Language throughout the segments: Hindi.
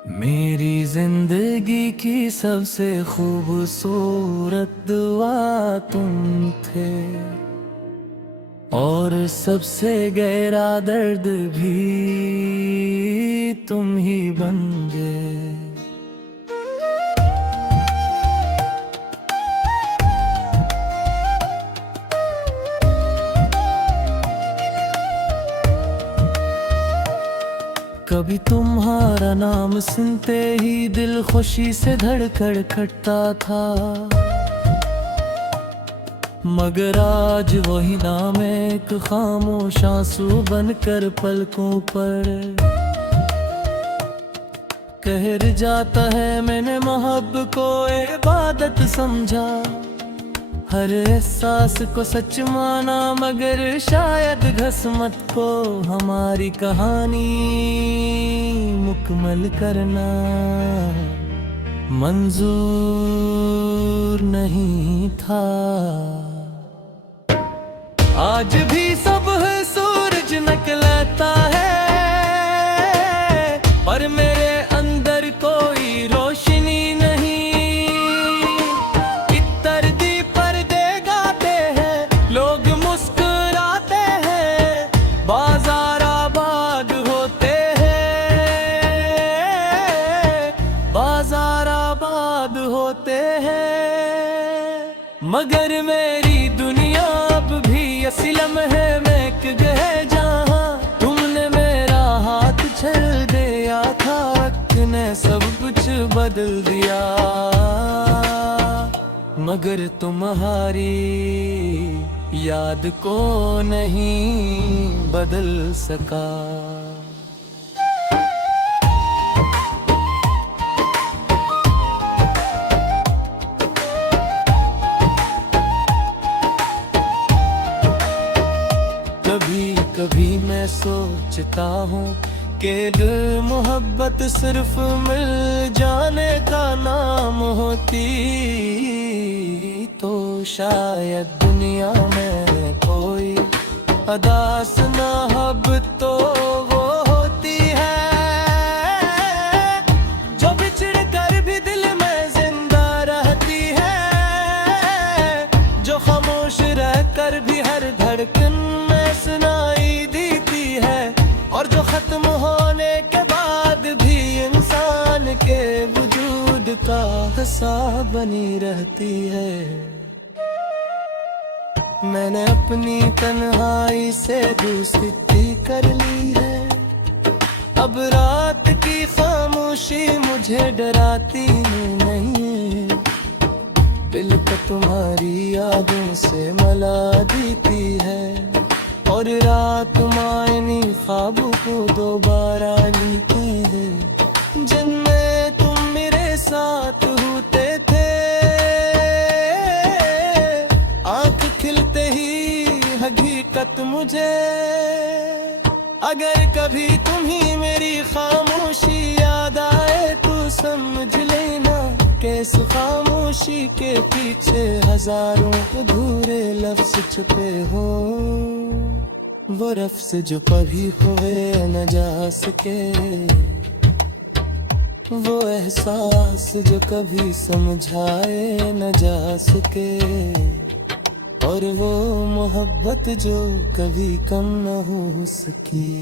मेरी जिंदगी की सबसे खूबसूरत दुआ तुम थे, और सबसे गहरा दर्द भी तुम ही बन गए। कभी तुम्हारा नाम सुनते ही दिल खुशी से धड़कड़ खटता था, मगर आज वही नाम एक खामोश आंसू बनकर पलकों पर कहर जाता है। मैंने मोहब्बत को इबादत समझा, हर एहसास को सच माना, मगर शायद किस्मत को हमारी कहानी मुकम्मल करना मंजूर नहीं था। आज भी सुबह सूरज निकलता है, पर मेरे अंदर कोई रोशनी नहीं। इतर दी पर्दे गाते हैं, लोग मुस्कुराते हैं, बाजार आबाद होते हैं, बाजार आबाद होते हैं, मगर मेरी दुनिया अब भी असलम है। मैं एक गए जहां तुमने मेरा हाथ छल दिया था, वक्त ने सब कुछ बदल दिया, मगर तुम्हारी याद को नहीं बदल सका। कभी कभी मैं सोचता हूँ कि दिल मोहब्बत सिर्फ मिल जाने का नाम होती, तो शायद दुनिया में कोई अदास ना अब तो वो होती है, जो बिछड़ कर भी दिल में जिंदा रहती है, जो खामोश रह कर भी हर धड़कन सुनाई देती है, और जो खत्म होने के बाद भी इंसान के वजूद का हिस्सा बनी रहती है। मैंने अपनी तन्हाई से दोस्ती कर ली है, अब रात की खामोशी मुझे डराती नहीं है। दिल को तुम्हारी यादों से मला देती है, और रात मायनी ख्वाबों को दोबारा लिखते हैं, जिनमें तुम मेरे साथ होते थे। आंख खिलते ही हकीकत मुझे, अगर कभी तुम्ही मेरी खामोशी याद आए तो समझ लेना कि इस खामोशी के पीछे हजारों अधूरे लफ्ज छुपे हो, वो लफ्ज जो कभी हुए न जा सके, वो एहसास जो कभी समझाए न जा सके, और वो मोहब्बत जो कभी कम न हो सकी।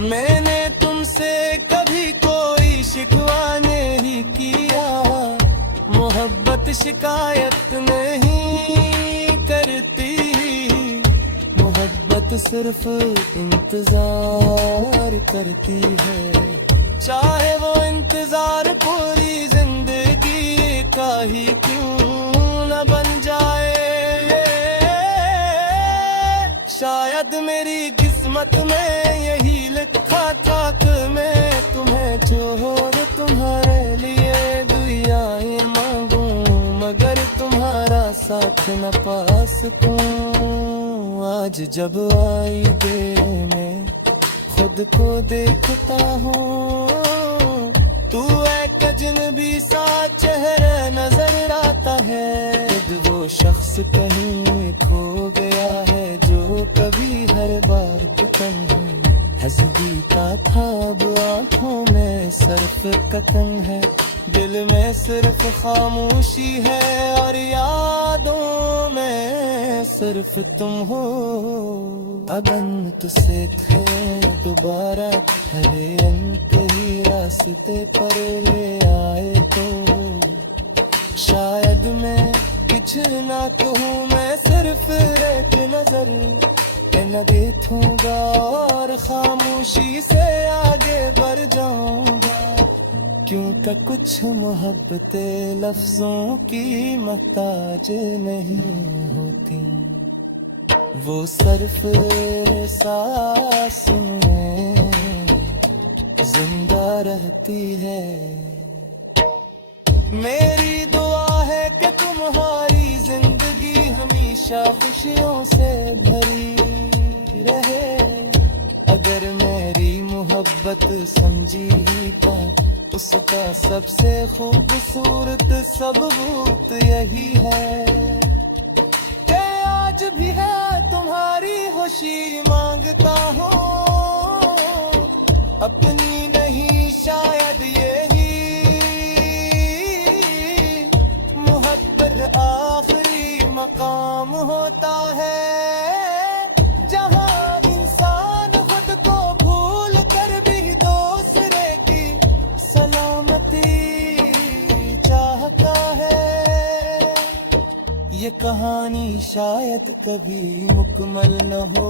मैंने तुमसे कभी कोई शिकवा नहीं किया, मोहब्बत शिकायत नहीं करती, मोहब्बत सिर्फ इंतजार करती है, चाहे वो इंतजार पूरी जिंदगी का ही क्यों न बन जाए। शायद मेरी किस्मत में यही लिखा था कि मैं तुम्हें छोड़ तुम्हारे लिए दुआएं मांगूं, मगर तुम्हारा साथ न पा सकूं। आज जब आई दे में खुद को देखता हूँ, तू एक अजनबी सा चेहरा नजर आता है, खुद वो शख्स कहीं खो गया है जो कभी हर बार दुखन है हंसदी का था अब आँखों में सिर्फ कतम है, दिल में सिर्फ खामोशी है, और यादों में सिर्फ तुम हो। अगन तुझसे थे दोबारा हरे रंग ही रास्ते पर ले आए तो शायद मैं कुछ ना कहूँ, मैं सिर्फ एक नजर न देखूंगा और खामोशी से आगे बढ़ जाऊंगा। क्योंकि कुछ मोहब्बतें लफ्जों की मोहताज नहीं होती, वो सिर्फ सांसों में जिंदा रहती है। मेरी दुआ है कि तुम्हारी जिंदगी हमेशा खुशियों से भरी रहे। अगर मेरी मोहब्बत समझी तो उसका सबसे खूबसूरत सबूत यही है कि आज भी है तुम्हारी खुशी मांगता हूँ, अपनी नहीं शायद यही मोहब्बत आखिरी मकाम होता है, ये कहानी शायद कभी मुकम्मल न हो,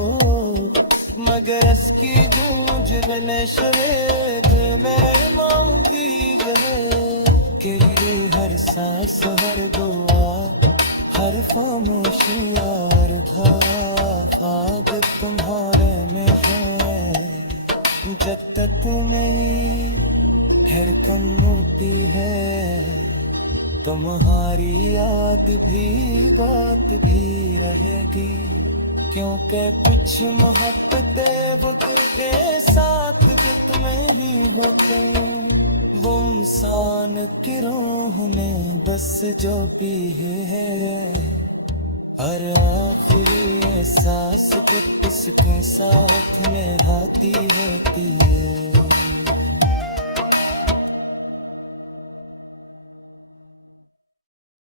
मगर इसकी गूंज नशेद में मांगी है कि ये हर सांस हर दुआ हर खामोशी और भाग तुम्हारे में है। जब तक नहीं धड़कन होती है, तुम्हारी याद भी बात भी रहेगी। क्योंकि कुछ मोहब्बतें वक्त के साथ वक्त में ही होते, वो इंसान की रूह ने बस जो पी है, हर आखिरी एहसास के इसके साथ में आती होती है।